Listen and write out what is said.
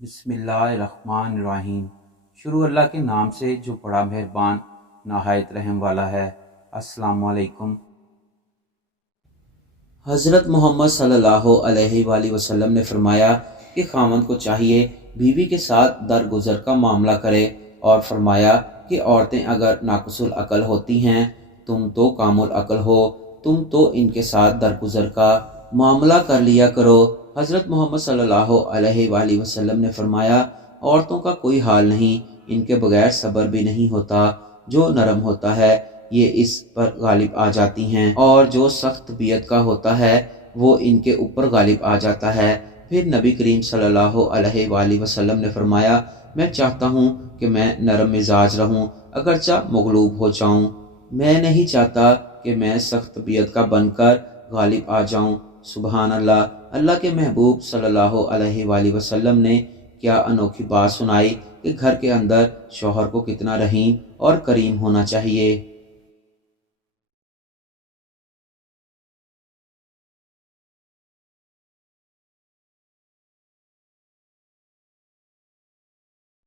बिस्मिल्लाहिर्रहमानिर्रहीम। शुरू अल्लाह के नाम से जो बड़ा मेहरबान नहायत रहम वाला है। अस्सलाम वालेकुम। हज़रत मोहम्मद सल्लल्लाहु अलैहि वसल्लम ने फरमाया कि खामद को चाहिए बीवी के साथ दरगुजर का मामला करे, और फरमाया कि औरतें अगर नाक़िसुल अक़ल होती हैं, तुम तो कामुल अक़ल हो, तुम तो इनके साथ दरगुजर का मामला कर लिया करो। हज़रत मोहम्मद सल्लल्लाहु अलैहि वसल्लम ने फरमाया, औरतों का कोई हाल नहीं, इनके बगैर सब्र भी नहीं होता। जो नरम होता है ये इस पर गालिब आ जाती हैं, और जो सख्त तबीयत का होता है वो इनके ऊपर गालिब आ जाता है। फिर नबी करीम सल्लल्लाहु अलैहि वसल्लम ने फरमाया, मैं चाहता हूँ कि मैं नरम मिजाज रहूँ अगरचा मगलूब हो जाऊँ। मैं नहीं चाहता कि मैं सख्त तबीयत का बनकर गालिब आ जाऊँ। सुबहान अल्लाह। अल्लाह के महबूब सल्लल्लाहु अलैहि वसल्लम ने क्या अनोखी बात सुनाई कि घर के अंदर शौहर को कितना रहीम और करीम होना चाहिए।